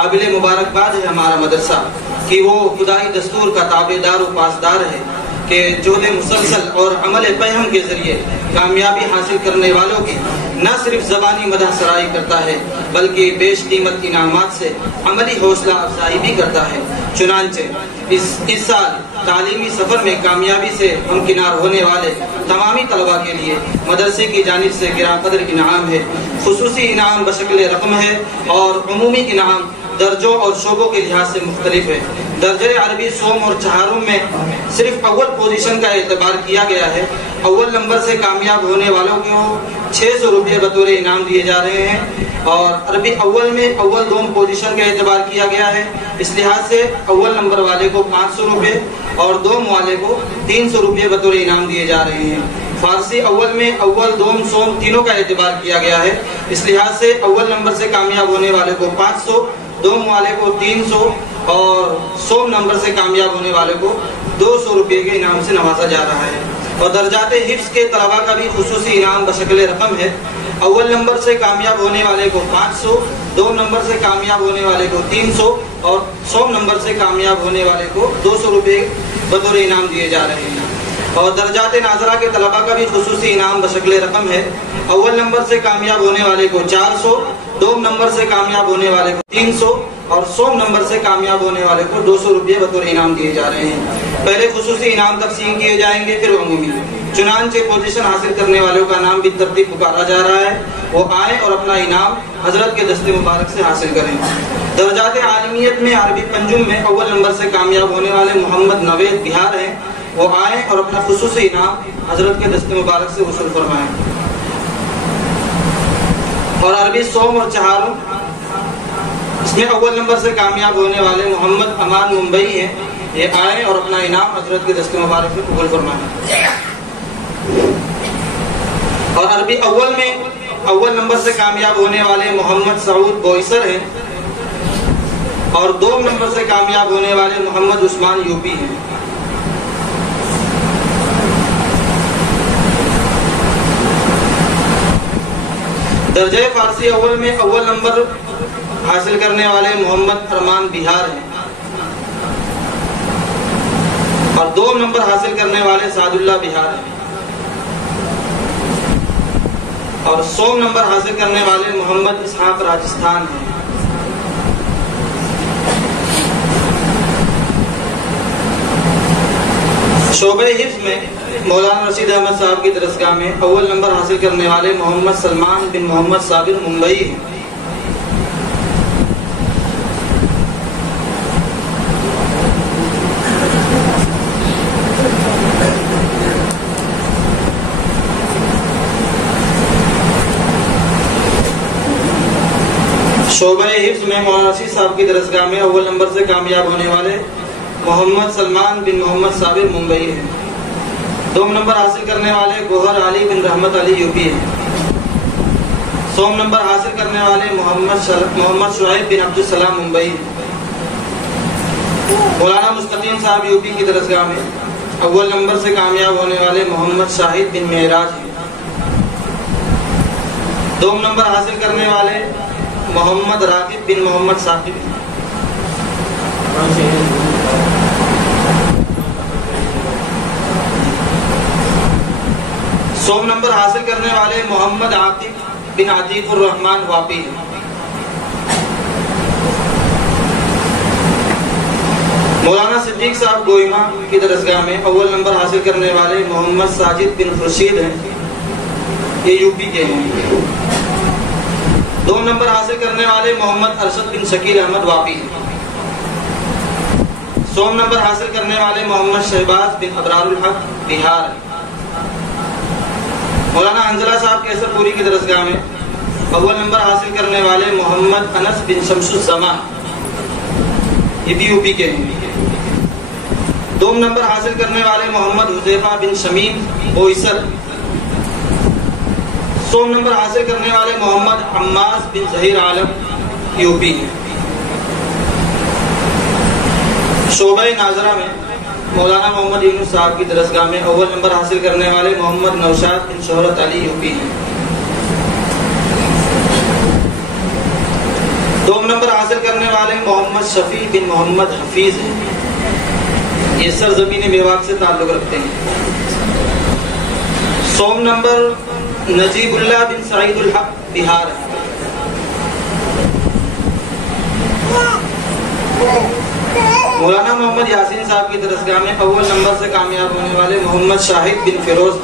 काबिल मुबारकबाद है हमारा मदरसा कि वो खुदाई दस्तूर का ताबेदार व पासदार है कि जोद मुसलसल और अमल पहम के जरिए कामयाबी हासिल करने वालों की न सिर्फ ज़बानी मदह सराई करता है बल्कि बेशकीमत इनामात से अमली हौसला अफजाई भी करता है। चुनांचे इस साल तालीमी सफर में कामयाबी से हमकिनार होने वाले तमामी तलबा के लिए मदरसे की जानिब से गिराकदर इनाम है। खुसूसी इनाम बशक्ल रकम है और अमूमी इनाम दर्जों और शोबों के लिहाज से मुख्तलिफ है। दर्जे अरबी सोम और चहारों में सिर्फ अव्वल पोजीशन का एतबार किया गया है। अव्वल नंबर से कामयाब होने वालों को 600 रुपये बतौर इनाम दिए जा रहे हैं और अरबी अव्वल में अव्वल दोम पोजीशन का एतबार किया गया है। इस लिहाज से अव्वल नंबर वाले को 500 रुपये और दोम वाले को 300 रुपये बतौर इनाम दिए जा रहे हैं। फारसी अव्वल में अव्वल दोम सोम तीनों का एतबार किया गया है। इस लिहाज से अव्वल नंबर से कामयाब होने वाले को 500, दोम वाले को 300 और सोम नंबर से कामयाब होने वाले को 200 रुपये के इनाम से नवाजा जा रहा है। और दर्जाते हिफ्स के तलबा का भी खुसूसी इनाम बशक्ल रकम है। अव्वल नंबर से कामयाब होने वाले को 500, दोम नंबर से कामयाब होने वाले को 300 और सोम नंबर से कामयाब होने वाले को 200 रुपये बतौर इनाम दिए जा रहे हैं। और दर्जाते नाजरा के तलबा का भी खुसूसी इनाम बशक्ल रकम है। अव्वल नंबर से कामयाब होने वाले को 400, दोम नंबर से कामयाब होने वाले को 300 और सोम नंबर से कामयाब होने वाले को 200 रुपये बतौर इनाम दिए जा रहे हैं। पहले खुसूसी इनाम तकसीम किए जाएंगे फिर अमूमी। चुनांचे पोजीशन हासिल करने वालों का नाम भी तरतीब पुकारा जा रहा है। वो आए और अपना इनाम हजरत के दस्ते मुबारक से हासिल करें। दर्जाते आलमियत में अरबी पंजुम में अव्वल नंबर से कामयाब होने वाले मोहम्मद नवेद बिहार हैं। वो आए और अपना खुसूसी इनाम हजरत के दस्ते मुबारक से वसूल फरमाएं। और अरबी सोम और चहारों इसमें अव्वल नंबर से कामयाब होने वाले मोहम्मद अमान मुंबई हैं। ये आए और अपना इनाम हजरत के दस्ते मुबारक में कबूल फरमाएं। और अरबी अव्वल में अव्वल नंबर से कामयाब होने वाले मोहम्मद सऊद बोईसर हैं और दोम नंबर से कामयाब होने वाले मोहम्मद उस्मान यूपी हैं। दर्जे फारसी अव्वल में अव्वल नंबर हासिल करने वाले मोहम्मद फरमान बिहार हैं और दोम नंबर हासिल करने वाले सादुल्ला बिहार हैं और सोम नंबर हासिल करने वाले मोहम्मद इसहाक राजस्थान हैं। शोबे हिफ्ज़ में मौलाना रशीद अहमद साहब की दरसगाह में अव्वल नंबर हासिल करने वाले मोहम्मद सलमान बिन मोहम्मद साबिर मुंबई हैं। शोबे हिफ्ज़ में मौलाना रशीद साहब की दरसगाह में अव्वल नंबर से कामयाब होने वाले मोहम्मद सलमान बिन मोहम्मद साबिर मुंबई हैं। दोम नंबर हासिल करने वाले गोहर अली बिन रहमत अली यूपी हैं। सोम नंबर हासिल करने वाले मोहम्मद शुआइब बिन अब्दुल सलाम मुंबई हैं। मौलाना मुस्तकीम साहब यूपी की दरसगाह में अव्वल नंबर से कामयाब होने वाले मोहम्मद शाहिद बिन मेराज हैं। दोम नंबर हासिल करने वाले मोहम्मद राकिब बिन मोहम्मद साकिब हैं। सोम नंबर हासिल करने वाले मोहम्मद आतिफ बिन आतिफुर रहमान वापी हैं। मौलाना सिद्दीक साहब गोइमा की दरसगाह में अव्वल नंबर हासिल करने वाले मोहम्मद साजिद बिन खुर्शीद हैं। ये यूपी के हैं। दोम नंबर हासिल करने वाले मोहम्मद अरशद बिन शकील अहमद वापी हैं। सोम नंबर हासिल करने वाले मोहम्मद शहबाज बिन अबरारुल हक बिहार हैं। मौलाना अंजला साहब केसरपुरी की दरसगाह में अव्वल नंबर हासिल करने वाले मोहम्मद अनस बिन शमसुज़्ज़मा, ये भी यूपी के हैं। दोम नंबर हासिल करने वाले मोहम्मद हुज़ैफा बिन शमीम बोईसर। सोम नंबर हासिल करने वाले मोहम्मद अम्मास बिन ज़हीर आलम यूपी हैं। शोबे नाजरा में मौलाना मोहम्मद यूनुस साहब की दरसगाह में अव्वल नंबर हासिल करने वाले मोहम्मद नौशाद बिन शोहरत अली यूपी हैं। दोम नंबर हासिल करने पढ़ने वाले मोहम्मद शफी बिन मोहम्मद हफीज हैं। ये सरजमीन मेवात से ताल्लुक रखते हैं। 100 नंबर नजीबुल्लाह बिन सईदुल हक बिहार है। मौलाना मोहम्मद यासीन साहब की दरसगाह में अव्वल नंबर से कामयाब होने वाले मोहम्मद शाहिद बिन फिरोज,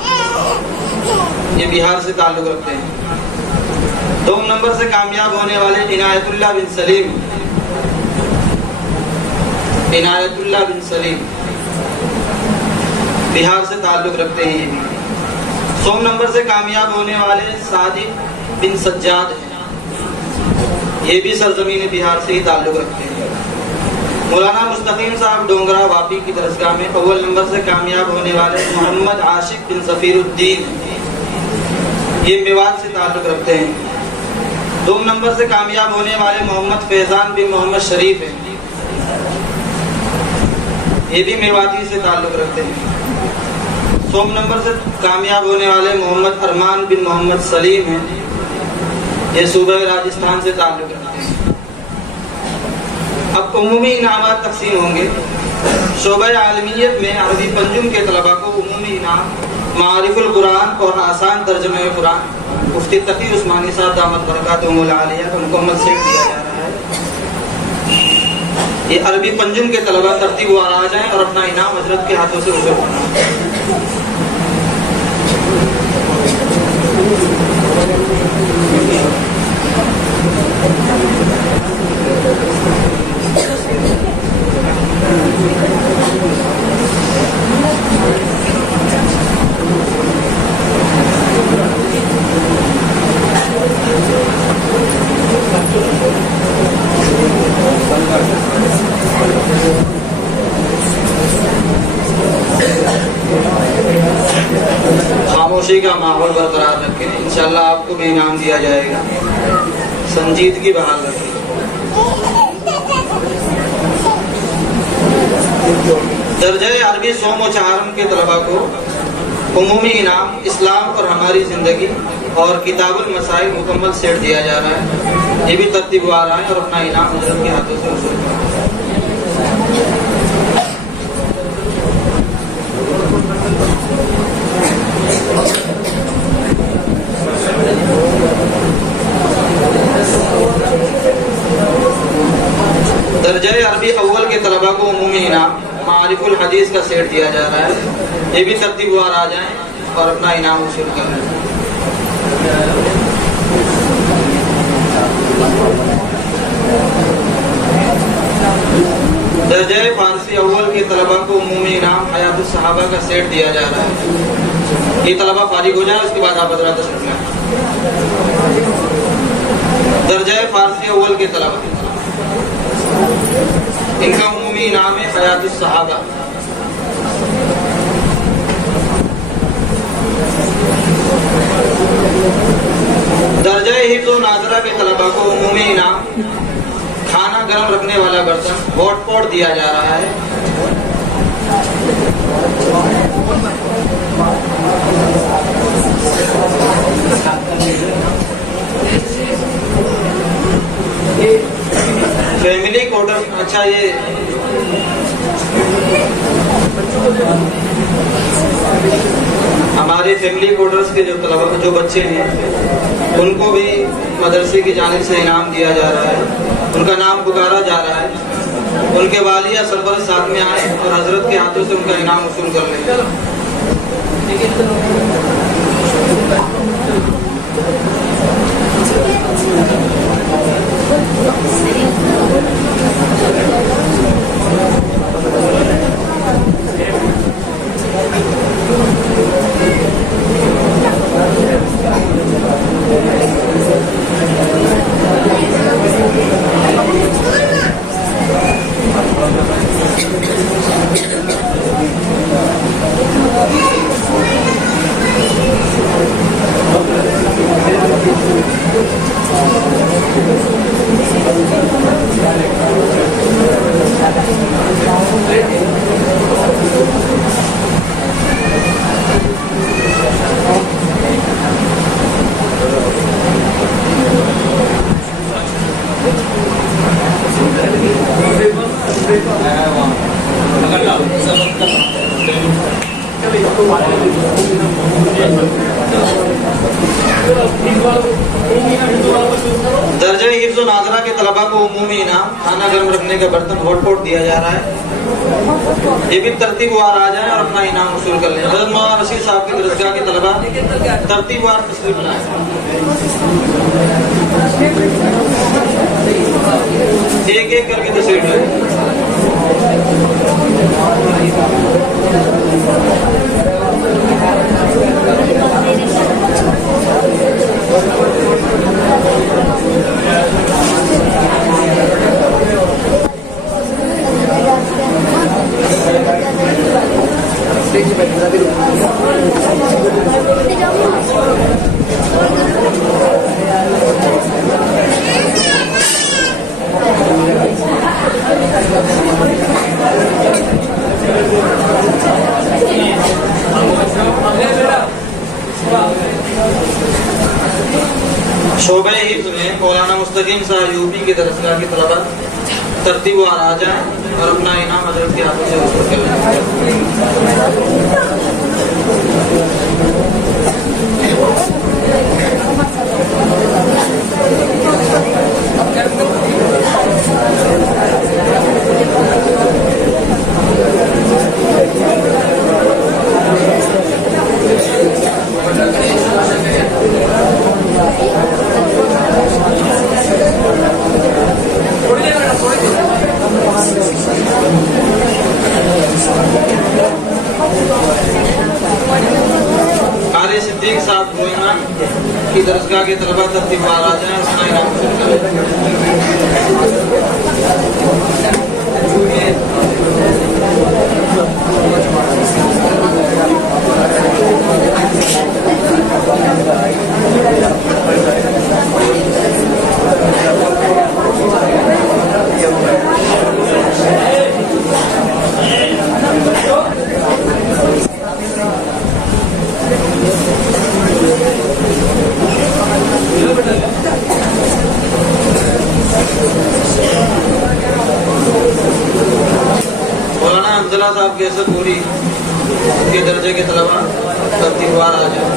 ये बिहार से ताल्लुक रखते हैं। 2 नंबर से कामयाब होने वाले इनायतुल्लाह बिन सलीम, इनायतुल्लाह बिन सलीम बिहार से ताल्लुक रखते हैं। ये भी 100 नंबर से कामयाब होने वाले सादिक बिन सज्जाद हैं। ये भी सरजमीन बिहार से ही ताल्लुक रखते हैं। मौलाना मुस्तकीम साहब डोंगरा वापी की दरसगाह में अव्वल नंबर से कामयाब होने वाले मोहम्मद आशिक बिन जफीरुद्दीन, ये मेवात से ताल्लुक रखते हैं। 2 नंबर से कामयाब होने वाले मोहम्मद फैजान बिन मोहम्मद शरीफ हैं। ये भी मेवाती से ताल्लुक रखते हैं। 100 नंबर से कामयाब होने वाले मोहम्मद अरमान बिन मोहम्मद सलीम हैं। ये सूबे राजस्थान से ताल्लुक रखते हैं। अब उमूमी इनामात तकसीम होंगे। शोबे आलमियत में अरबी पंजुम के तलबा को उमूमी इनाम मारिफुल कुरान और आसान तर्जुमे कुरान मुफ्ती तकी उस्मानी साहब दामत बरकातुहुल आलिया का मुकम्मल सेट दिया जा रहा है। ये अरबी पंजुम के तलबा तरतीबवार आ जाएं और अपना इनाम हजरत के हाथों से वसूल करना। खामोशी का माहौल बरकरार रखें, इंशाअल्लाह आपको भी इनाम दिया जाएगा। संजीदगी बहाल रखें। दर्जे अरबी सोम व चहारम के तलबा को उमूमी इनाम इस्लाम और हमारी जिंदगी और किताबुल मसाइल मुकम्मल सेट दिया जा रहा है। ये भी तरतीबवार आए और अपना इनाम हजरत के हाथों से वसूल करें। दर्जे अरबी अव्वल के तलबा को उमूमी इनाम मारिफुल हदीस का सेट दिया जा रहा है। ये भी तरतीबवार आ जाएं और अपना इनाम वसूल करें। दर्जे फारसी अव्वल के तलबा को उमूमी इनाम हयातुस सहाबा का सेट दिया जा रहा है। ये तलबा फारिग हो जाए, उसके बाद आप हजरात तशरीफ लाएं। दर्जे फारसी अव्वल के तलबा, इनका उमूमी इनाम है हयातुस सहाबा। दर्जा हिफ्ज़ नाज़रा के तलबा को उमूमी इनाम खाना गर्म रखने वाला बर्तन हॉट पॉट दिया जा रहा है। फैमिली क्वार्टर, अच्छा ये हमारे फैमिली क्वार्टर्स के जो बच्चे हैं उनको भी मदरसे की जानिब से इनाम दिया जा रहा है। उनका नाम पुकारा जा रहा है। उनके वालिया सरपंच साथ में आए और हजरत के हाथों से उनका इनाम वसूल कर लें। दर्जे हिफ्ज़ नाज़रा के तलबा को उमूमी इनाम खाना गर्म रखने का बर्तन हॉटपॉट दिया जा रहा है। ये भी तरतीबवार आ जाए और अपना इनाम वसूल कर लें। हज़रत मौलाना रशीद साहब की दरसगाह के तलबा तरतीबवार तस्वीर बनाए, एक एक करके तस्वीर बनाए। शोबे हिफ्ज़ में मौलाना मुस्तकीम साहब यूपी के दरसगाह के तलबा तरतीबवार आ जाएं और अपना इनाम हज़रत के हाथों से वसूल कर लें। सिद्दीक साहब गोइना की दरसगाह के तलबा तरतीबवार आ जाएं, अपना इनाम वसूल करें। साहब केसरपुरी के दर्जे के तलबा तरतीबवार आ जाए।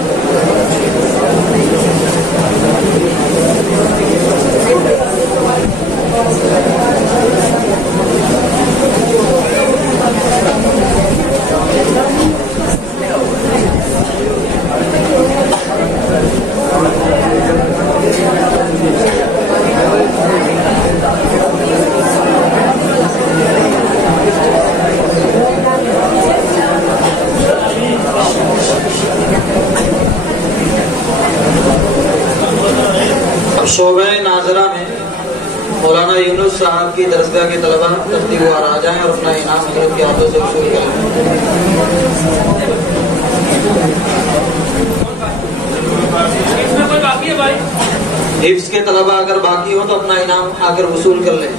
शोबे नाजरा में मौलाना यूनुस साहब की दरसगाह के तलबा तरतीबवार आ जाएं और अपना इनाम हज़रत के हाथों से वसूल करें। हिफ्ज़ के तलबा अगर बाकी हो तो अपना इनाम आकर वसूल कर लें।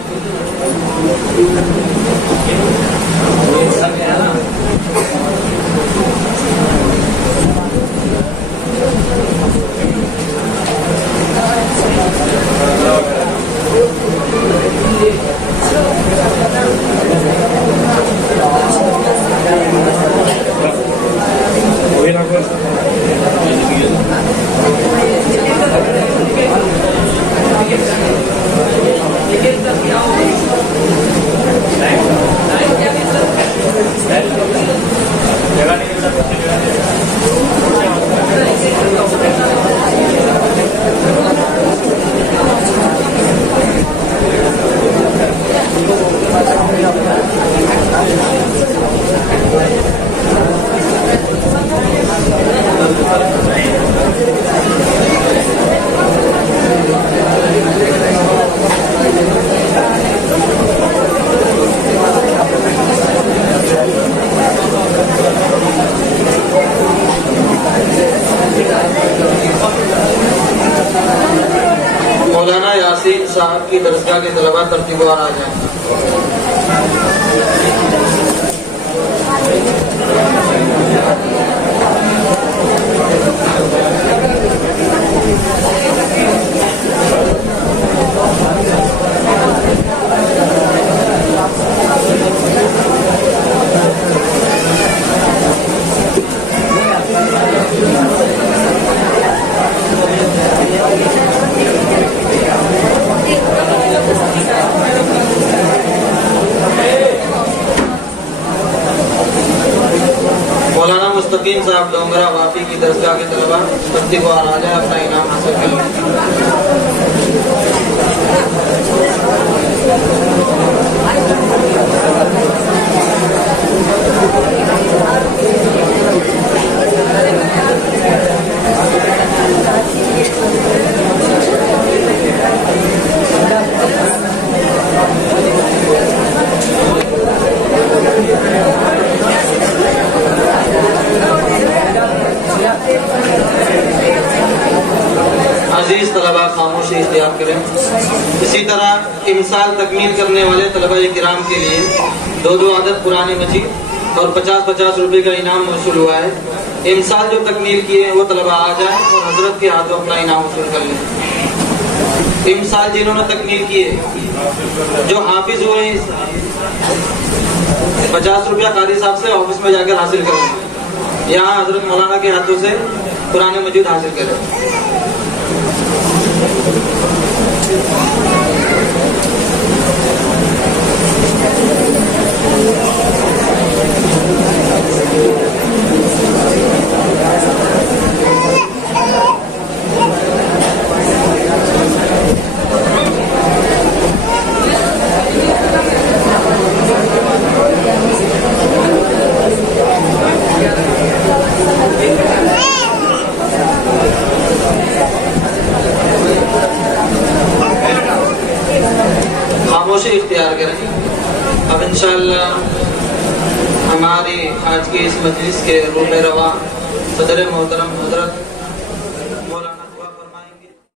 मौलाना यासीन साहब की दरसगाह के तलबा तरतीबवार आ जाएं। नईम साहब डोंगरा वापी की दरगाह के तलबा भर्ती को आ जाए, अपना इनाम हासिल करें। अजीज तलबा खामोशी इख्तियार करें। इसी तरह इमसाल तकमील करने वाले तलबा किराम के लिए 2-2 आदत कुरान मजीद और 50-50 रुपए का इनाम मौसूल हुआ है। इमसाल जो तकमील किए हैं वो तलबा आ जाए और हजरत के हाथों अपना इनाम वसूल कर लें। इमसाल जिन्होंने तकमील किए, जो हाफिज हुए, 50 रुपया कारी साहब से ऑफिस में जाकर हासिल कर लें। यहाँ हजरत मौलाना के हाथों से कुरान मजीद हासिल करें। खामोशी इख्तियार करें। अब इंशाअल्लाह हमारी आज की इस मजलिस के रूह रवा सदर मोहतरम हजरत